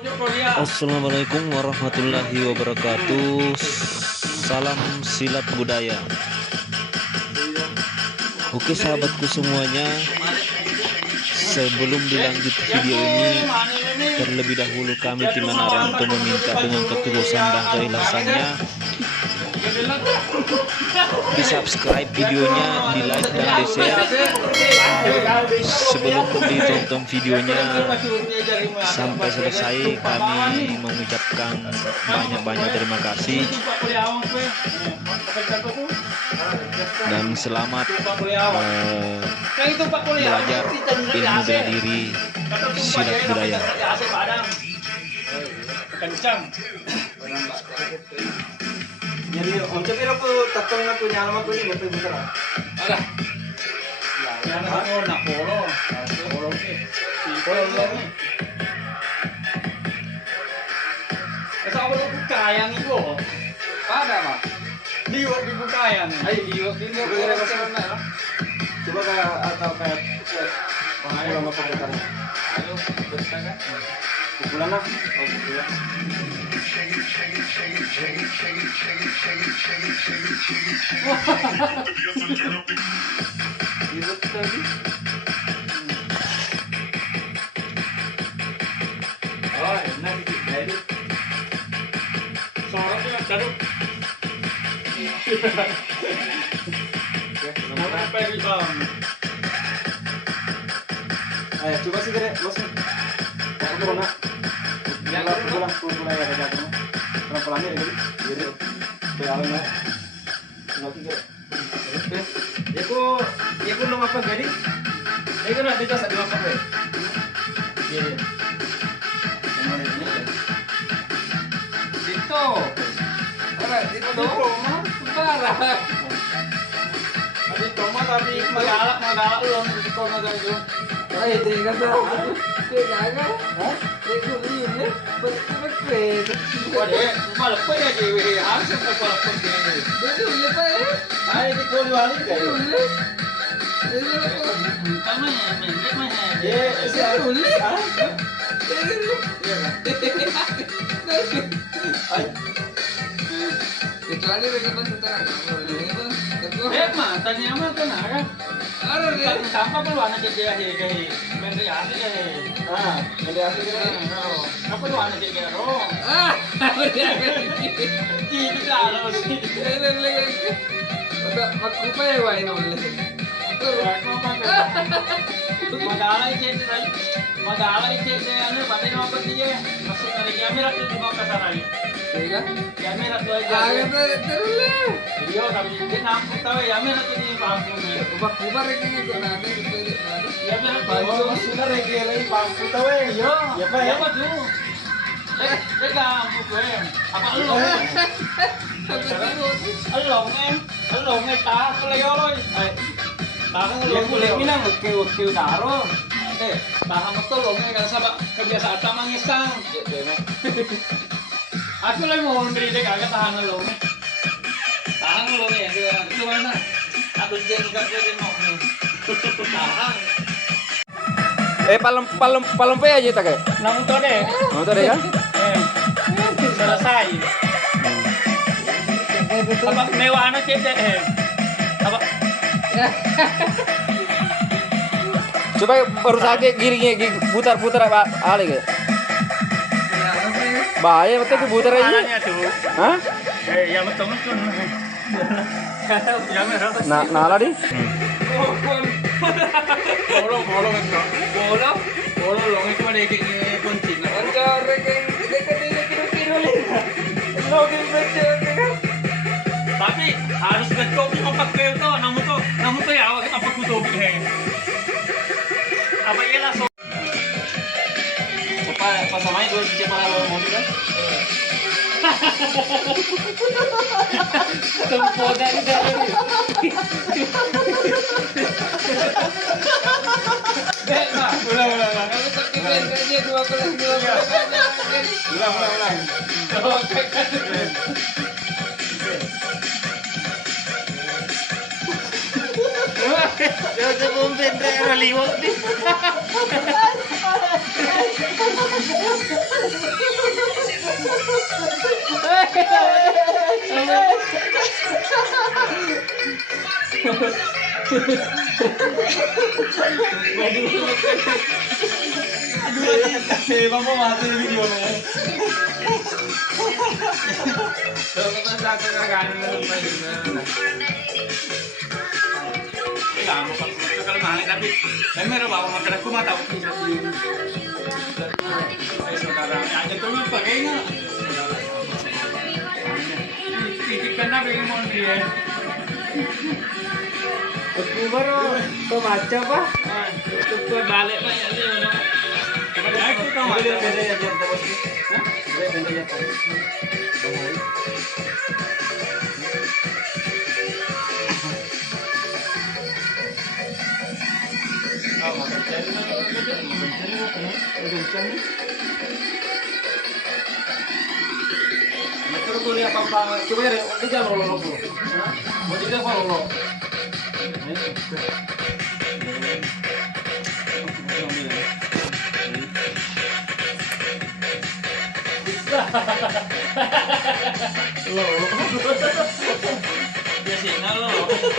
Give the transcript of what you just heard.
Assalamualaikum warahmatullahi wabarakatuh. Salam silat budaya. Oke sahabatku semuanya, sebelum dilanjut video ini, terlebih dahulu kami tim Aranto meminta dengan ketulusan dan keikhlasannya di subscribe videonya, di like dan di share. Sebelum ditonton videonya sampai selesai, kami mengucapkan banyak-banyak terima kasih dan selamat belajar ilmu bela diri silat budaya. Jadi untuk itu aku tatong na punya alamat ko ini betul betul. Ada. Ya, nak polo ke. Polo. Esa aku buka yang itu. Ada, Pak. Liwat dibuka yang. Ayo liwat ini boleh ke sana. Coba kayak atau kayak pengaruh sama pembukaan. Ayo, bertahan. Pukulan lah. Oh, pukulan. Ribet tadi. Oh, enak itu. Suaranya caduk. Apa yang bang? Ayo coba sih kira, bos. Aku nak. Yang pulang ya kerja. Pelan-pelan ya jadi pelan lah nanti ya ku lo apa gadi ya ku nanti tas ada apa ya iya kemarin ini itu ada itu mah parah ada tomat tapi magalak belum di kona itu itu kan kagak hah itu ini betul waduh malah apa ya dewe harus kepala penting betul ya pak ya ayo di koli wali kayak kamu ya mendek mah ya saya dulu kecuali mereka tentang mah tanya mah tenaga ada sampah peluang aja dia kayak mendek asli kayak mendek asli kayak apa lu anak kayak gitu gitu lah sih ada aku pa ya wah ini boleh magala itu ane pakai apa dia masuk dari kamera tuh di bawah kasar lagi ya kamera tuh aja iya tapi dia nampak tahu kamera tuh di bangku ubah rekennya kok ada ya kamera baju sudah reken lagi bangku tahu ya ya apa tuh Lega gue apa lu ta keleo rồi tahan lu boleh minang kiu daro tahan betul lo kan sabak kebiasaan sama ngesang aku lagi mau ndri dek agak tahan lo nih itu mana aku jenggot jadi mau tahan palem pe aja tak kayak. Namun tuh deh kan? Selesai. Apa mewah anak cek apa? Coba baru saja giringnya putar apa ali gitu. Bahaya betul putar aja. Hah? Ya betul. Nala di? Bolo long itu ada kayak kunci. Ancar tapi harus betul apa kau tu, namun tu ya apa kutu apa ia lah so. Apa samanya dua siapa mau kan? Tempodan dari. Ulang. Kalau terkibet dia 2 kelas 2. Ulang. Yo mau benda orang liwat ni. Mampu mati video nya. Kalau kan satu kan kamu kalau mahal tapi meron bawa makan aku mata aku bisa di saudara aja tuh lupa kayaknya titipkan apa yang mau dia Aku baru pemaca pak. itu balik pak ya dia itu tahu Beda ada ya jam terus. Hah? Beda ya terus. Terus tuh lihat apa? Coba ya, ini jangan lo. Mau tidak follow lo. dia sinyal lo